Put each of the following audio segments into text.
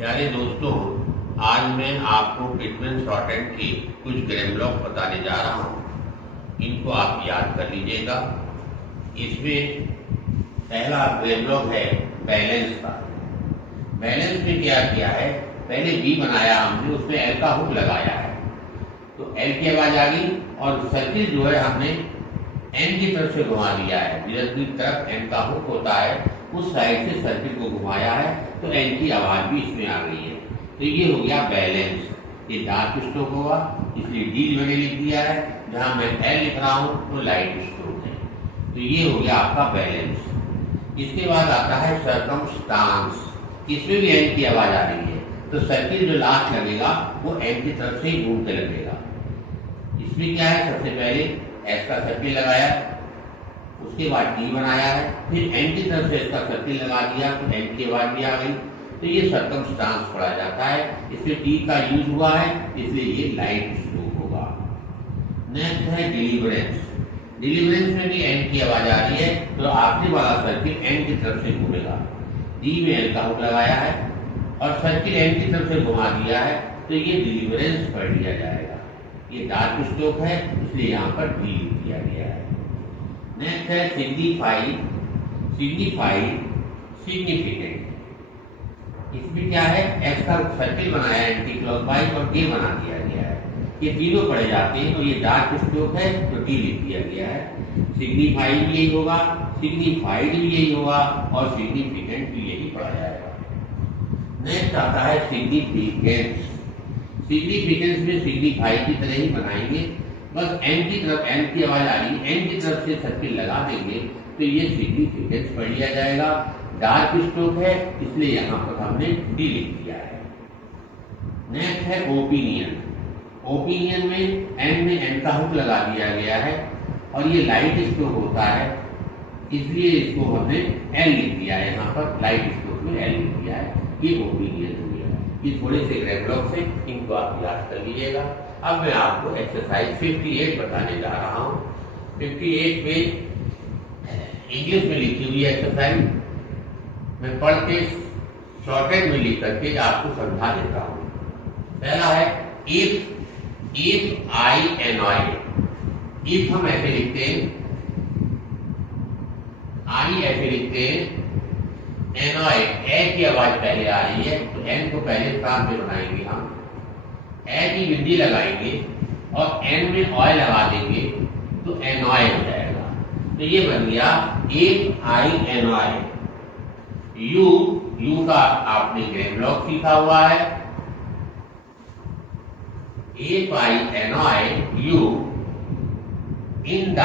प्यारे दोस्तों, आज मैं आपको पिटमैन शॉर्टहैंड के कुछ ग्राम ब्लॉक बताने जा रहा हूँ। इनको आप याद कर लीजिएगा। इसमें पहला ग्राम ब्लॉक है बैलेंस का। बैलेंस में क्या किया है, पहले बी बनाया हमने, उसमें एल का हुक लगाया है, तो एल की आवाज आ गई और सर्किल जो है हमने एन की तरफ से घुमा दिया है। जिस तरफ एन का हुक होता है उस साइड से सर्किल को घुमाया है, तो एन की आवाज भी इसमें आ गई है। तो ये हो गया बैलेंस। ये डार्क स्ट्रोक होगा, इसलिए डी मैंने लिख दिया है। जहां मैं एल लिख रहा हूं तो लाइट स्ट्रोक है। तो ये हो गया आपका बैलेंस। इसके बाद आता है सर्कमस्टांस। इसमें भी एन की आवाज आ रही है, तो सर्किल जो लास्ट लगेगा वो एन की तरफ से ही घूमते लगेगा। इसमें क्या है, सबसे पहले एस का सर्किल लगाया, उसके बाद डी बनाया है, फिर एन की तरफ से इसका सर्किल लगा दिया तो एन की आवाज भी आ गई। तो ये सर्कमस्टांस पढ़ा जाता है। इसमें टी का यूज हुआ है, इसलिए ये लाइट स्ट्रोक होगा। नेक्स्ट है डिलीवरेंस। डिलीवरेंस में भी एन की आवाज आ रही है, तो आखिरी वाला सर्किल एन की तरफ से घूमेगा। डी में एन का हुक लगाया है और सर्किल एन की तरफ से घुमा दिया है, तो ये डिलीवरेंस पढ़ लिया जाएगा। ये डार्क स्ट्रोक है, इसलिए यहाँ पर डी दिया गया है। नेक्स्ट है सिग्निफाइड। Signified significant. इसमें क्या है, एस का सर्किल बनाया है एंटी क्लॉकवाइज और डी बना दिया गया है। ये तीनों पढ़े जाते हैं, तो ये डार्क स्ट्रोक है तो डी लिख दिया गया है। सिग्निफाइड भी यही होगा, सिग्निफाइड भी यही होगा और सिग्निफिकेंट भी यही पढ़ा जाएगा। नेक्स्ट आता है सिग्निफिकेंस। सिग्निफिकेंस में सिग्निफाइड की तरह ही बनाएंगे, बस एन की तरफ एन की आवाज आ रही है, एन की तरफ से सर्किल लगा देंगे तो ये सिग्निफिकेंस पढ़ लिया जाएगा। डार्क स्ट्रोक है, इसलिए यहाँ पर हमने डी लिख दिया है। नेक्स्ट है ओपिनियन। ओपिनियन में एन का हुक लगा दिया गया है और ये लाइट स्ट्रोक होता है, इसलिए इसको हमने एल लिख दिया है। यहाँ पर लाइट स्ट्रोक में एल लिख दिया है। ये ओपिनियन हो गया। ये थोड़े से ग्राम ब्लॉक से, इनको आप याद कर लीजिएगा। अब मैं आपको एक्सरसाइज 58 बताने जा रहा हूँ। 58 में इंग्लिश में लिखी हुई एक्सरसाइज मैं पढ़ के शॉर्टहैंड में लिख करके आपको समझा देता हूँ। पहला है इफ आई एनॉय। इफ हम ऐसे लिखते हैं, आई ऐसे लिखते हैं, एनॉय ए की आवाज पहले आ रही है तो एन को पहले स्थान पे बनाएंगे हम, ए की बिंदी लगाएंगे और एन में ऑय लगा देंगे तो एनॉय हो जाएगा। तो ये बन गया इफ आई एनॉय। यू का आपने ग्राम ब्लॉक सीखा हुआ है। If I annoy you in the,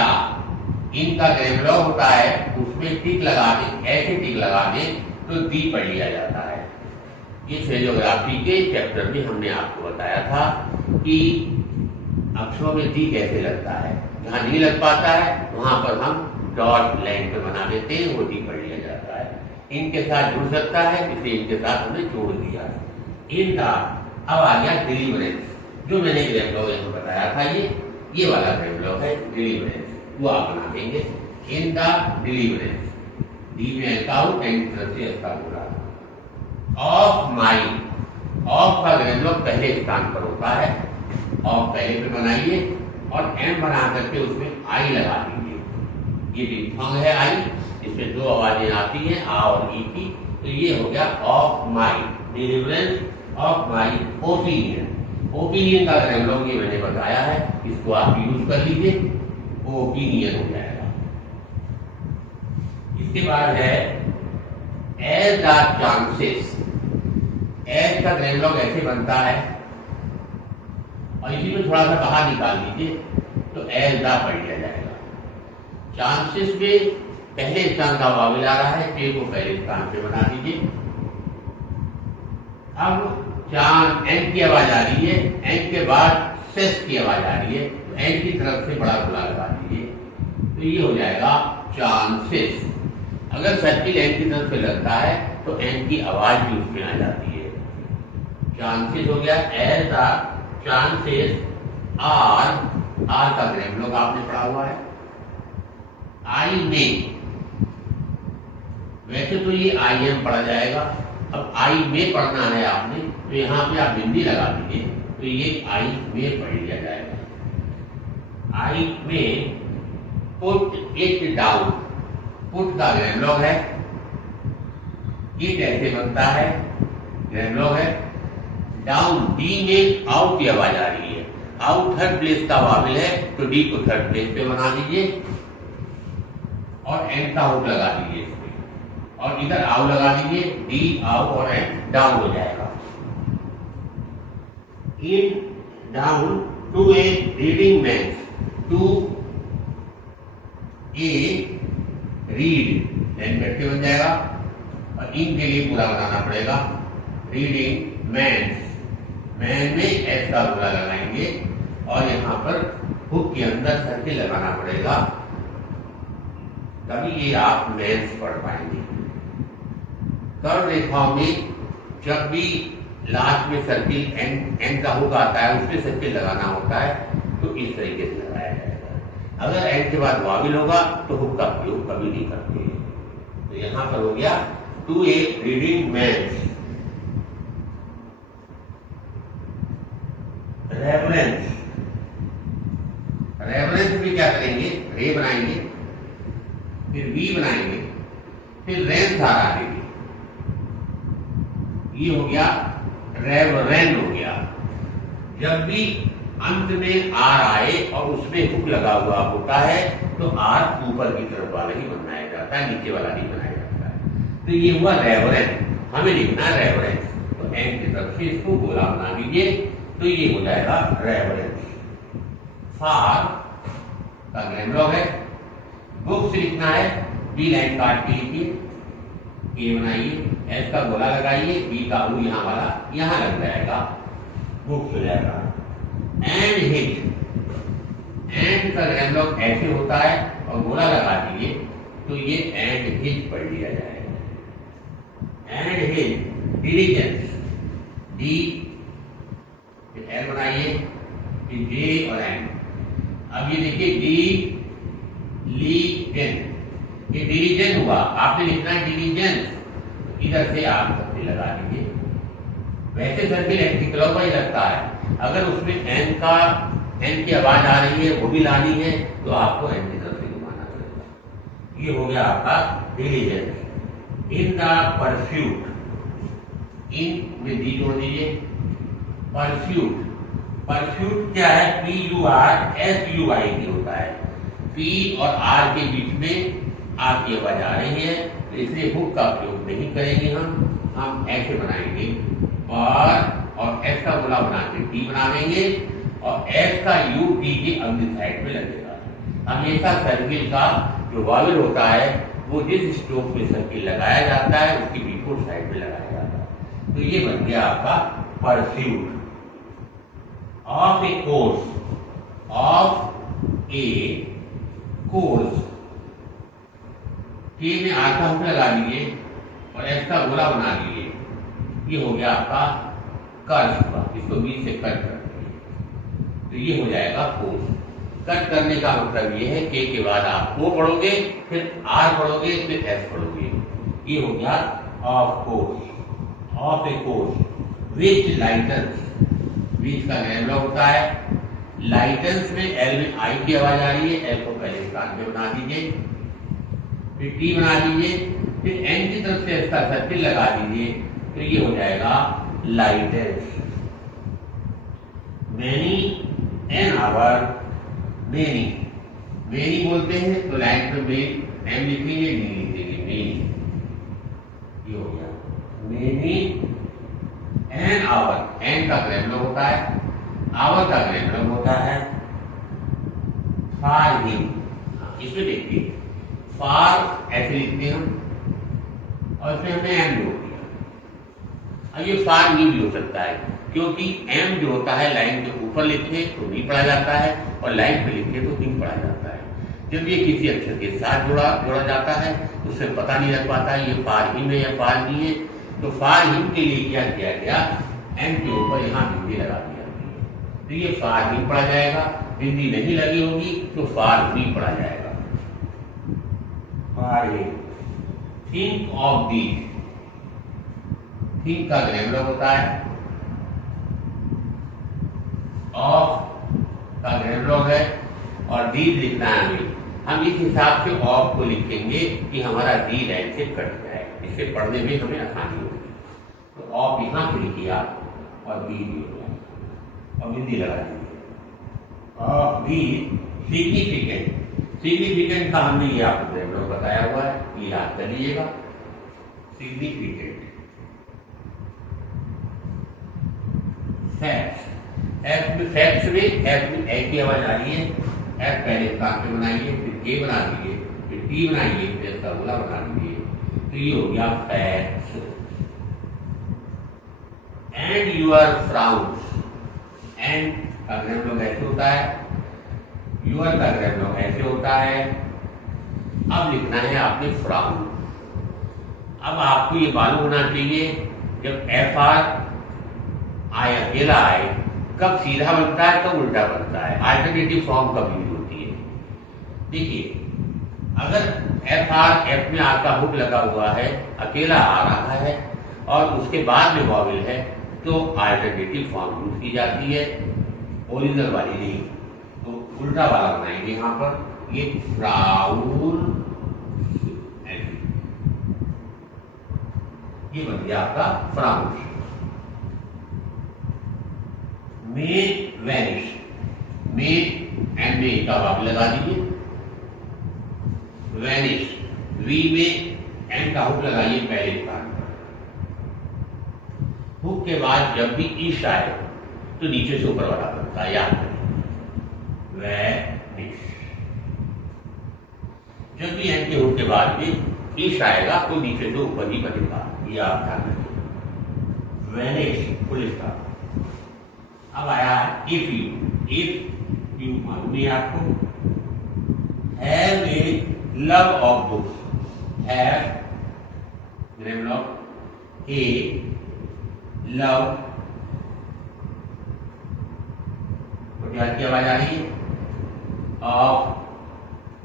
इन का ग्राम ब्लॉक होता है, उसमें टिक लगा दे, ऐसे टिक लगा दे तो दी पढ़ लिया जाता है। इस जियोग्राफी के चैप्टर में हमने आपको बताया था कि अक्षरों में दी कैसे लगता है। जहां नहीं लग पाता है वहां पर हम डॉट लाइन पे बना देते हैं, वो दी पढ़ लिया जाता है। इनके साथ जुड़ सकता है, इसलिए इनके साथ हमने जोड़ दिया। इन द, अब आ गया डिलीवरेंस, जो मैंने ग्राम ब्लॉक यहाँ बताया था, ये वाला ग्राम ब्लॉक है डिलीवरेंस, वो आप बना देंगे। इन द डिलीवरेंस, डी में एल्का हूं, एन की तरफ से एल्का हो रहा है। ऑफ माइंड, ऑफ का ग्राम ब्लॉक पहले स्थान पर होता है, ऑफ पहले पे बनाइए और एम बना करके उसमें आई लगा दीजिए। ये डिफॉन्ग है आई, इसमें दो आवाजें आती हैं, आ और ई की। तो ये हो गया of mind, deliverance of mind opinion. Opinion का ग्राम ब्लॉक ये मैंने बताया है, इसको आप यूज कर लीजिए, ओपिनियन हो जाएगा। इसके बाद है एज द चांसेस। एज का ग्राम ब्लॉक ऐसे बनता है और इसी में थोड़ा सा बाहर निकाल लीजिए तो एज द पढ़ लिया जाएगा। चांसेस में पहले स्थान का वाविल आ रहा है, पे को पहले स्थान पे बना दीजिए। अब चांद, एन की आवाज आ रही है, एन के बाद सेस की आवाज आ रही है, तो एन की तरफ से बड़ा खुला लगा दीजिए, तो ये हो जाएगा चांसेस। अगर सर्किल एन की तरफ से लगता है तो एन की आवाज भी उसमें आ जाती है। चांसेस हो गया एज द चांसेस आर, आर का ग्राम ब्लॉक आपने पढ़ा हुआ है। आई में, वैसे तो ये आई एम पढ़ा जाएगा, अब आई में पढ़ना है आपने, तो यहाँ पे आप बिंदी लगा दीजिए, तो ये आई में पढ़ लिया जाएगा। आई में पुट इट डाउन, पुट का ग्रेमलॉग है, इट ऐसे बनता है, ग्रेमलॉग है। डाउन, डी में आउट की आवाज आ रही है, आउट थर्ड प्लेस का वाविल है, तो डी को थर्ड प्लेस पे बना दीजिए और एन का आउट लगा दीजिए इसमें, और इधर आउ लगा दीजिए, डी आउ और एन डाउन हो जाएगा। In down to a reading man, to a read, एन बैठ के बन जाएगा, और इन के लिए पूरा बनाना पड़ेगा। रीडिंग मैन, मैन में एस का पूरा लगाएंगे और यहाँ पर हुक के अंदर सर्किल लगाना पड़ेगा, तभी ये आप मेंस पढ़ पाएंगे। कर्व रेखाओं में जब भी लास्ट में सर्किल एन का हुक आता है, उसमें सर्किल लगाना होता है, तो इस तरीके से लगाया जाएगा। अगर एन के बाद वाविल होगा तो हुक का प्रयोग कभी नहीं करते। तो यहाँ पर हो गया to a reading man. Reference, reference में क्या करेंगे, रे बनाएंगे, फिर वी बनाएंगे, फिर रेन सारा देंगे, ये हो गया रेवरेन हो गया। जब भी अंत में आर आए और उसमें हुक लगा हुआ होता है, तो आर ऊपर की तरफ वाला ही बनाया जाता है, नीचे वाला नहीं बनाया जाता है। तो ये हुआ रेवरेन, हमें लिखना है रेवरेंस, तो एन की तरफ से इसको गोला बना दीजिए, तो ये हो जाएगा रेफरेंस। फार का ग्रेमलॉग है, बुक्स लिखना है, बी लाइन काट के लिखिए, ए बनाइए, एस का गोला लगाइए, बी का ऊ यहाँ वाला यहाँ लग जाएगा, बुक्स हो जाएगा। एंड हिज, एंड का ग्रेमलॉग ऐसे होता है और गोला लगा दीजिए, तो ये एंड हिज पढ़ लिया जाएगा। And his diligence, D L बनाइए, जे और एन। अब ये देखिए डी ली जेन, ये डिलीजेंस हुआ, आपने लिखना है डिलीजेंस, इधर से आप सर्किल लगा दीजिए। वैसे सर्किल एंटीक्लॉकवाइज लगता है, अगर उसमें एन की आवाज आ रही है, वो भी लानी है, तो आपको एन की तरफ से घुमाना पड़ेगा। ये हो गया आपका डिलीजेंस। इन द परस्यूट, इन में डी जोड़ दीजिए, परस्यूट, परस्यूट क्या है, PURSUIT होता है, P और R के बीच में आपकी आवाज आ रही है, तो इसलिए हुक का प्रयोग नहीं करेंगे हम ऐसे बनाएंगे, और S का गोला बना के T बना देंगे, और S का U T के अगली साइड में लगेगा। हमेशा सर्किल का जो वाविल होता है, वो जिस स्ट्रोक में सर्किल लगाया जाता है, उसकी बिफोर साइड में लगाया जाता है। तो ये बन गया आपका pursuit. Of a course, of a course, के में आर का हुक लगा दीजिए और एस का गोला बना दीजिए, ये हो गया आपका कर्स का, इसको बीच से कट कर दीजिए, तो ये हो जाएगा कोर्स। कट करने का मतलब ये है के बाद आप ओ पढ़ोगे, फिर आर पढ़ोगे, फिर एस पढ़ोगे, ये हो गया of course. Of a course which lightens, बीच का ग्रेमलॉग होता है, लाइटेंस में एल में आई की आवाज आ रही है, एल को पहले स्थान पे बना दीजिए, फिर टी बना दीजिए, फिर एन की तरफ से इसका सर्किल लगा दीजिए, तो ये हो जाएगा lightens. Many an hour, many, many बोलते हैं तो लाइन पे मेन एम लिखेंगे, डी लिखेंगे, मेनी, ये हो गया मेनी एन आवर। एन का ग्रेमलॉग होता है, आवर का ग्रेमलॉग होता है फार हिम। इसमें देखिए फार ऐसे लिखते हैं हम, और इसमें हमने एम जोड़ दिया। अब ये फार नहीं भी हो सकता है, क्योंकि एम जो होता है लाइन के ऊपर लिखे तो नहीं पढ़ा जाता है, और लाइन पे लिखे तो नहीं पढ़ा जाता है। जब ये किसी अक्षर के साथ जोड़ा जाता है, उससे पता नहीं लग पाता है ये फार हिम है या फार नहीं है। तो फार हिम के लिए क्या किया गया, एम के ऊपर यहाँ बिंदी लगा दी जाती है, तो ये फार हिम पढ़ा जाएगा। बिंदी नहीं लगी होगी तो फार हिम पढ़ा जाएगा। For him, think of these, think का ग्रेमलॉग होता है, ऑफ का ग्रेमलॉग है, और डी लिखना है हमें। हम इस हिसाब से ऑफ को लिखेंगे कि हमारा डी लाइन से कट जाए, इससे पढ़ने में हमें आसानी होगी। तो ऑफ यहाँ पे लिखिए आप और बी और बिंदी लगा दीजिए। ऑफ बी सिग्निफिकेंट, सिग्निफिकेंट का हमने ये आपको ग्रेमलॉग बताया हुआ है, ये याद कर लीजिएगा। सिग्निफिकेंट फैक्ट्स, फैक्ट्स में एफ में ए की आवाज आ रही है, एफ पहले स्थान पे बनाइए, फिर ए बना दीजिए, फिर टी बनाइए, फिर फॉर्मूला बना दीजिए। तो ये हो गया फैक्ट्स। एंड यूर फ्राउंस, एंड का ग्रेमलॉग ऐसे होता है, यूर का ग्रेमलॉग ऐसे होता है। अब लिखना है आपने फ्राउन। अब आपको ये मालूम होना चाहिए जब एफ आर आए अकेला आए कब सीधा बनता है कब उल्टा बनता है, अल्टरनेटिव फॉर्म कब यूज होती है। देखिए अगर एफ आर, एफ में आर का हुक लगा हुआ है, अकेला आ रहा है और उसके बाद में वॉवेल है, तो अल्टरनेटिव फॉर्म यूज की जाती है, ओरिजिनल वाली नहीं। तो उल्टा वाला बनाएंगे यहाँ पर, ये फ्राउन, ये बन गया आपका frown. May vanish, may and मे का वाव लगा दीजिए। वैनिश, वी में एंड का हुक लगाइए पहले स्थान पर। हुक के बाद जब भी ईश आए तो नीचे से ऊपर वाला बनता है, याद करिए। वैनिश, जब भी एंड के हुक के बाद में ईश आएगा तो नीचे से ऊपर ही बनेगा, ये आप ध्यान रखिए। Vanish full stop. अब आया इफ यू मालूम है आपको, have a love of books, have ग्रेमलॉग ए लव, की आवाज आ रही है, of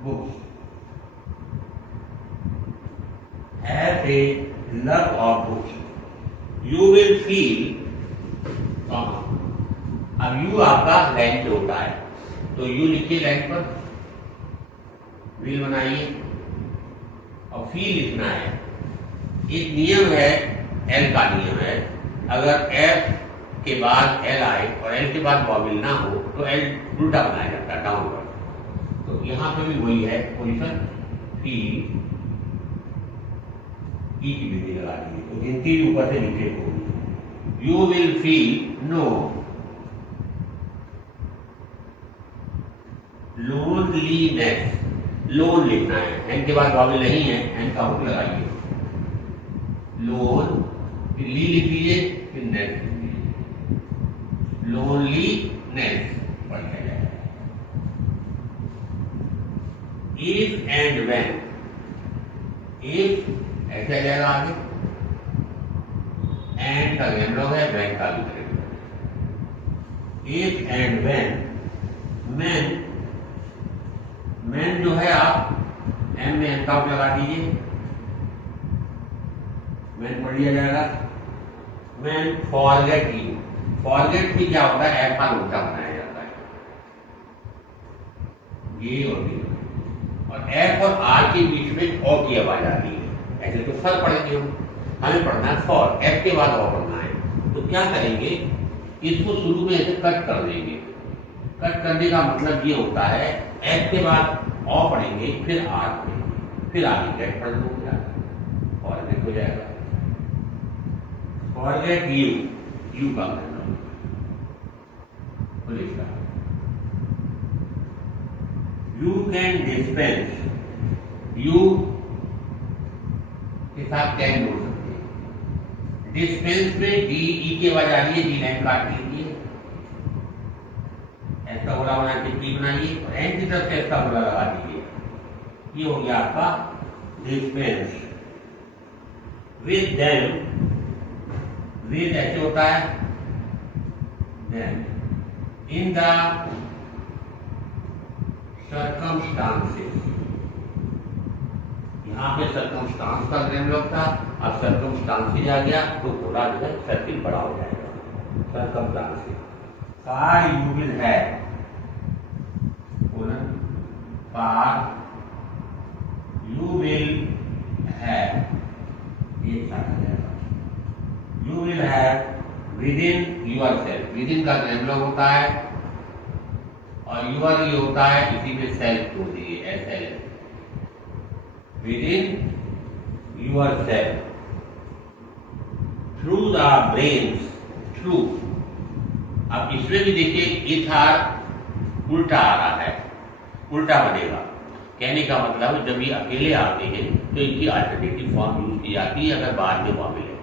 books, have a love of books. You will feel, अब यू आपका लाइन पे होता है तो यू लिखिए लाइन पर, विल बनाइए और फील लिखना है। एक नियम है, एल का नियम है, अगर एफ के बाद एल आए और एल के बाद वॉवेल ना हो तो एल उल्टा बनाया जाता है, डाउनवर्ड। तो यहां पे भी वही है पोजीशन, फील, ई की विधि लगा दीजिए तो गिनती ऊपर से नीचे होगी। You will feel no loneliness, loan लिखना है, एन के बाद वॉवेल नहीं है, एन का हुक लगाइए। लोन, फिर ली लिख लीजिए, फिर नेस लिख लीजिए। लोनलीनेस पढ़ जाएगा। इफ एंड व्हेन, इफ ऐसे जाएगा आगे, एंड का ग्रेमलॉग है, व्हेन का भी ग्रेमलॉग है। If and when, man, man जो है आप एम में एन का लगा दीजिए, मैन पढ़ लिया जाएगा। मैन फॉरगेट यू, फॉरगेट भी क्या होता है, एफ आर उल्टा बनाया जाता है, ये और ये, और एफ और आर के बीच में ओ की आवाज आती है। ऐसे तो फर पढ़ेंगे हम, हमें पढ़ना है फॉर, एफ के बाद ओ पढ़ना है। तो क्या करेंगे, इसको शुरू में ऐसे कट कर देंगे। कट करने का मतलब ये होता है, एफ के बाद ओ पढ़ेंगे, फिर आर पढ़ेंगे, फिर आगे गेट पढ़ दूंगा, फॉरगेट हो जाएगा। फॉरगेट यू, यू का मतलब यू कैन डिस्पेंस, यू के साथ कैन जोड़ सकते हैं। डिस्पेंस में डी ई की आवाज आ रही है, डी लाइन काट लीजिए, ऐसा बोला बना के टी बनाइए और एन की तरफ से ऐसा बोला लगा दीजिए। ये हो गया आपका डिस्पेंस। विद देम, विद ऐसे होता है, देम, इन द सर्कमस्टांसेस, यहाँ पे सर्कमस्टांस का ग्रेमलॉग था, अब सर्कमस्टांसेस आ गया तो पूरा जो है सर्किल बड़ा हो जाएगा। Circumstances car you will have car you will have ये साथ आ जाएगा। You will have within yourself, within का ग्रेमलॉग होता है और यूर ये होता है इसी में सेल्फ को दिए SL within yourself through the brains through. अब इसमें भी देखिए इथ आर उल्टा आ रहा है, उल्टा बनेगा। कहने का मतलब जब ये अकेले आते हैं तो इनकी अल्टरनेटिव फॉर्म यूज की जाती है। अगर बाद में वहां मिले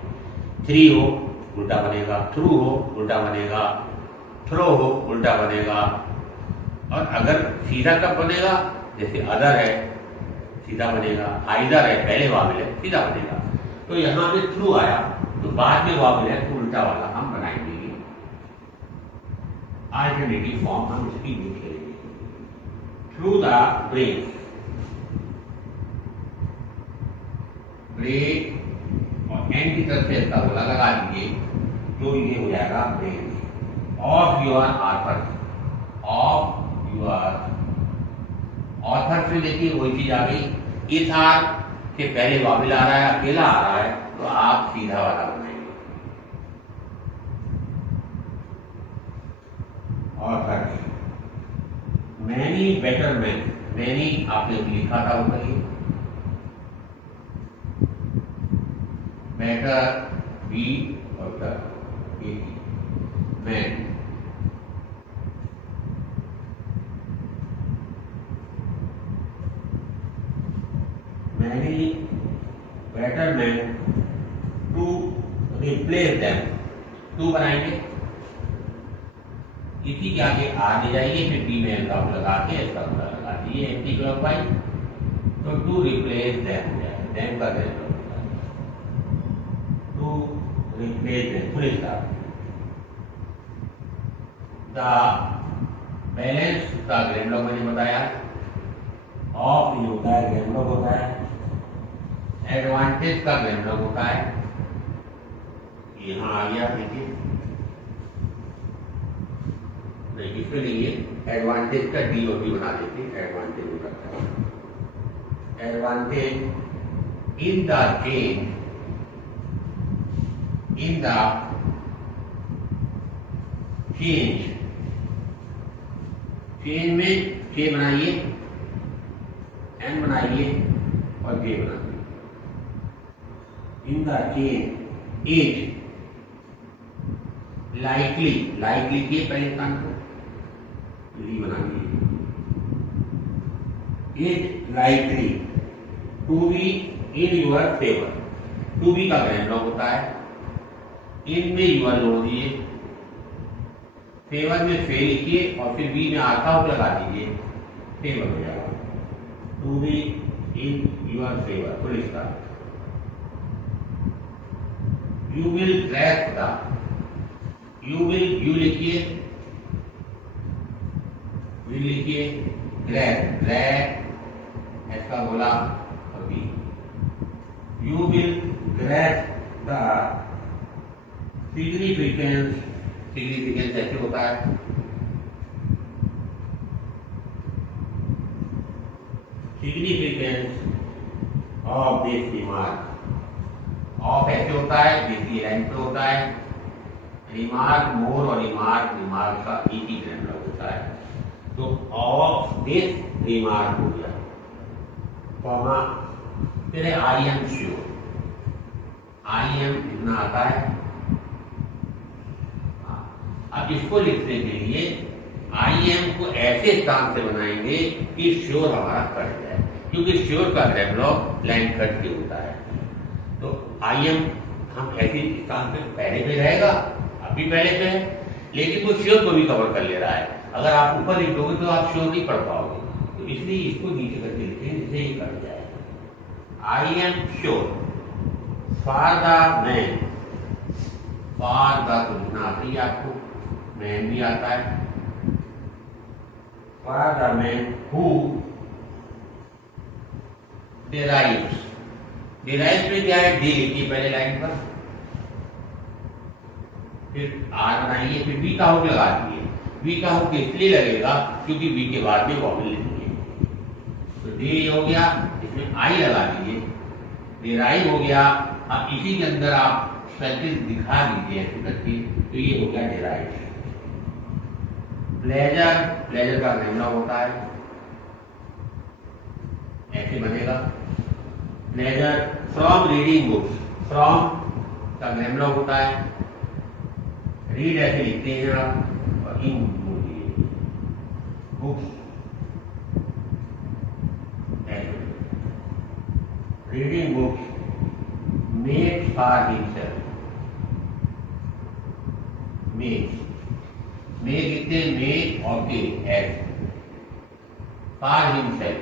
थ्री हो उल्टा बनेगा, थ्रू हो उल्टा बनेगा, थ्रो हो उल्टा बनेगा। और अगर सीधा कब बनेगा, जैसे अदर है सीधा बनेगा, आइदर है पहले वहां मिले सीधा बनेगा। तो यहां पे थ्रू आया तो बाद में वहां मिले तो उल्टा वाला हम बनाएंगे। अल्टरनेटिव फॉर्म हम इसकी लिखेंगे थ्रू द ब्रेन। ब्रेन और एंड की तरफ से इसका बोला लगा दीजिए तो ये हो जाएगा brain of your author. Of your author से देखिए वही चीज आ गई। इस आर के पहले वाबिल आ रहा है, अकेला आ रहा है तो आप सीधा वाला बनाएंगे author. Many better man, many आपने लिखा था ऊपर ही, बेटर बी और man. Many better man to replace them, to बनाएंगे इसी के आगे आ जाइए, फिर बी में का लगा के इसका लगा दीजिए एंटी क्लॉकवाइज। तो टू रिप्लेस देम, देम का them to replace them full stop. The balance का ग्रेमलॉग मैंने बताया, ऑफ ये होता है ग्रेमलॉग होता है, एडवांटेज का ग्रेमलॉग होता है। यहां आ गया देखिए, नहीं इसके लिए एडवांटेज का डी और बी बना देते हैं। एडवांटेज हो सकता है advantage in the chain, in the change, chain में के बनाइए, एन बनाइए और जे बनाइए। In the chain as likely, likely के पहले स्थान को ली बना दीजिए। It likely to be in your favour, to be का ग्रेमलॉग होता है। इन में यूर जोड़ दिए, फेवर में फे लिखिए और फिर बी में आता हो लगा दीजिए, फेवर हो जाएगा। To be in your favour full stop. You will dress the, you will you लिखिए, विल लिखिए, ग्रेस ग्रेस ऐसा बोला अभी। You will grace the significance, significance ऐसे होता है significance of this remark. Of ऐसे होता है दिस लाइन पे होता है। रिमार्क मोर और रिमार्क, रिमार्क का एक ही ग्रेमलॉग होता है। तो ऑफ दिस रिमार्क हो गया, कॉमा फिर I am sure, I am इतना आता है। अब इसको लिखने के लिए आई एम को ऐसे स्थान से बनाएंगे कि श्योर हमारा कट जाए, क्योंकि श्योर का ग्रेमलॉग लाइन कट के होता है। तो आई एम हम ऐसे स्थान पे पहले पे रहेगा, अभी पहले पे है, लेकिन वो श्योर को भी कवर कर ले रहा है। अगर आप ऊपर लिखोगे तो आप श्योर नहीं पढ़ पाओगे, तो इसलिए इसको नीचे करके लिखेंगे जिससे ये कट जाएगा। I am sure for the man, for the तो लिखना आता ही आपको, मैन भी आता है। For the man who derives, derive में क्या है, डी लिखिए पहले लाइन पर, फिर आर बनाइए, फिर बी का हुक लगा दीजिए। बी का हुक इसलिए लगेगा क्योंकि बी के बाद में वॉवेल लिखिए। तो डी हो गया, इसमें आई लगा दीजिए, डिराइव हो गया। अब इसी के अंदर आप स्पेलिंग दिखा दीजिए ऐसे करके, तो ये हो गया डिराइव। प्लेजर, प्लेजर का ग्रामर होता है, ऐसे बनेगा pleasure. From reading books, from का ग्रामर होता है, रीड ऐसे लिखते हैं आप, और इन बुक्स ऐसे, reading books makes for himself, makes, make लिखते हैं मेक और के S, for himself,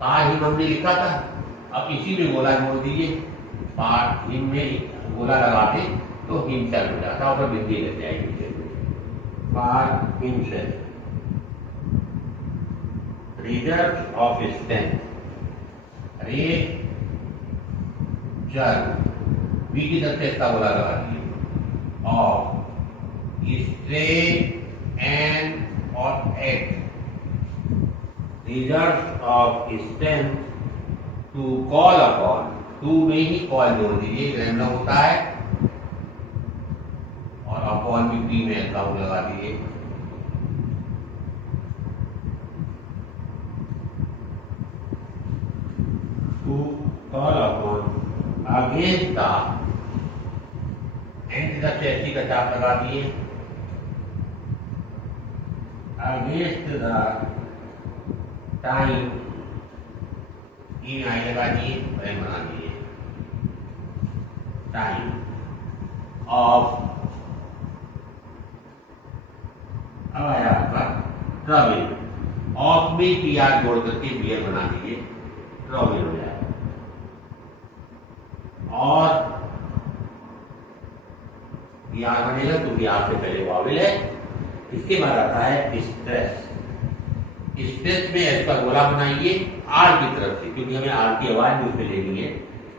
for him हमने लिखा था, अब इसी में गोला जोड़ दीजिए, फॉर हिम में गोला लगाते तो हिमसेल्फ हो जाता, और बिंदी लग जाएगी, for himself. Reserve of strength, रे जर, बी की तरफ से इसका गोला लगा दीजिए, ऑफ स्ट्रे एंड और at, reserve of strength to call upon, to में ही कॉल जोड़ दीजिए, ग्रामर होता है, और अपॉन भी पी में अकाउंट लगा दीजिए। To call upon against the, and तक से ऐसी का चाप लगा दिए, against the time, in I लगा दिए, वह बना दिए, टाइम ऑफ, अब आया आपका ट्रैवल, ऑफ में पी आर जोड़ करके बी आर बना दीजिए, ट्रैवल हो जाएगा। और यहां बनेगा क्योंकि आपसे पहले वॉवेल है। इसके बाद आता है स्ट्रेस, स्ट्रेस में एस का गोला बनाइए आर की तरफ से, क्योंकि हमें आर की आवाज भी उसमें लेनी है,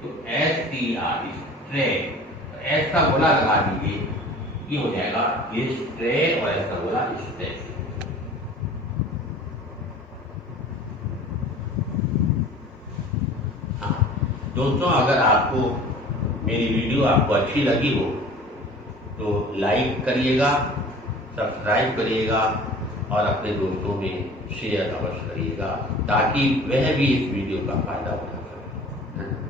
तो S T R, stray, S का गोला लगा दीजिए, ये हो जाएगा स्ट्रे, और एस का गोला स्ट्रेस। दोस्तों, अगर आपको मेरी वीडियो आपको अच्छी लगी हो तो लाइक करिएगा, सब्सक्राइब करिएगा, और अपने दोस्तों में शेयर अवश्य करिएगा, ताकि वह भी इस वीडियो का फायदा उठा सकें।